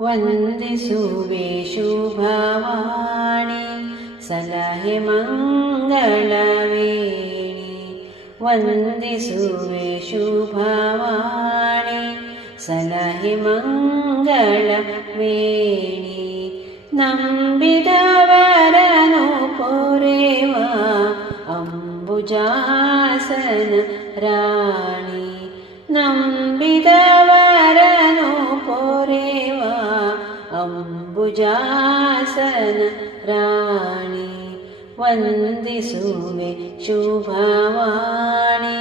वन्दिसुवे शुभवाणि सलहे मङ्गलवेणि। वन्दिसुवे शुभवाणि सलहे मङ्गलवेणि। नम्बिदवरनु पुरेवा अम्बुजासन राणि। नम्बिदवरनु अम्बुजासन राणि वन्दिसुवे शुभवाणि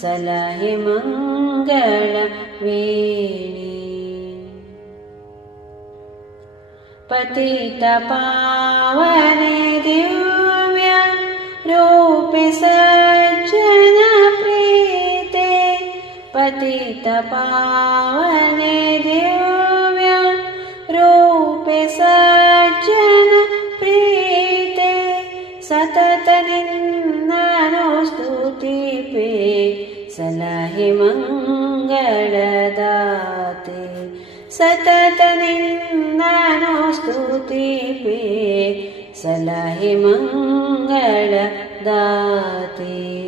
सलहे मङ्गलवेणि पतितपावने दिव्य रूपे सज्जनप्रीते पतितपावने सलहे मङ्गलदाते। सततनिन्दनो स्तुतिपे सलहे मङ्गलदाते।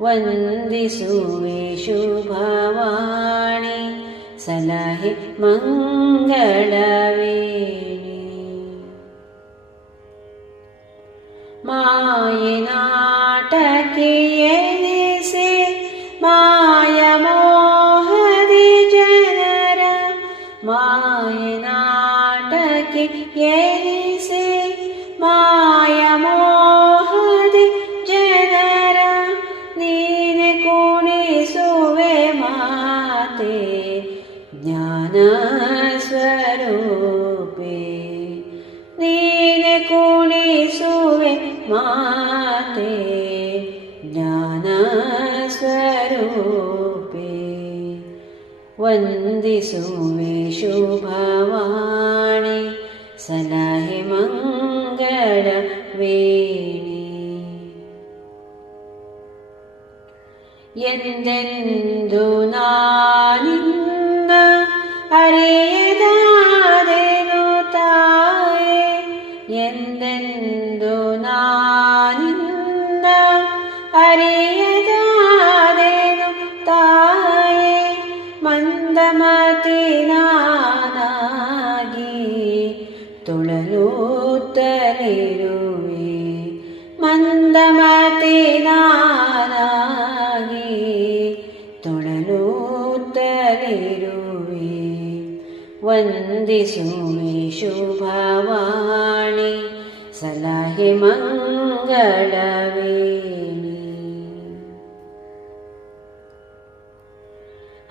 वन्दिसुवे शुभवाणि सलहे मङ्गलवेणि। मायनाटकीयनिसे मायनाटकीयनिसे मायमोहदि जनर नीने कुणिसुवे माते ज्ञानस्वरूपे नीने कुणिसुवे माते ज्ञानस्वरूपे वन्दिसुमेषु भवाणि सलहि मङ्गळवेणि यन्दुनानिन्द हरे दादेवता यन्दन् ನಾನಾಗಿ ತುಳಲುತ್ತಲಿರುವೆ ಮಂದಮತಿ ನಾನಾಗಿ ತೊಳಲುತ್ತಲಿರುವೆ ವಂದಿಸುವೆ ಶುಭವಾಣಿ ಸಲಹೆ ಮಂಗಳವೇಣಿ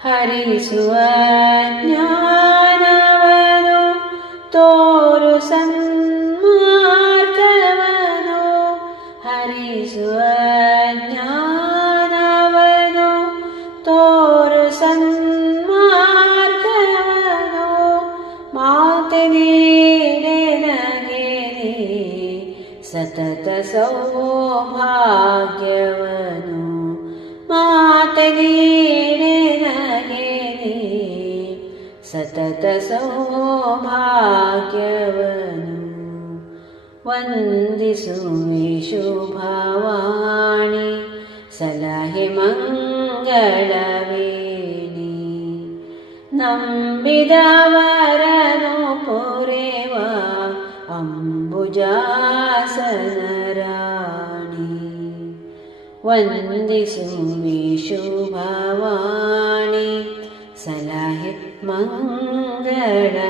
ಹರಿಸುವ ಜ್ಞಾನವನು ತೋರು ಸನ್ಮಾರ್ಗವನು ಹರಿಸುವ ಜ್ಞಾನವನು ತೋರು ಸನ್ಮಾರ್ಗವನು ಮಾತೆ ನೀಡೆ ನಗೆನೆ ಸತತ ಸೌಭಾಗ್ಯವನು ಮಾತೆ ನೀಡೆ सौभाग्यवनु विसु विशु सलहि मङ्गलवेणि। नम्बिदावर पुरे वा अम्बुजासनराणि। वन्दिसु विषु मङ्गलवे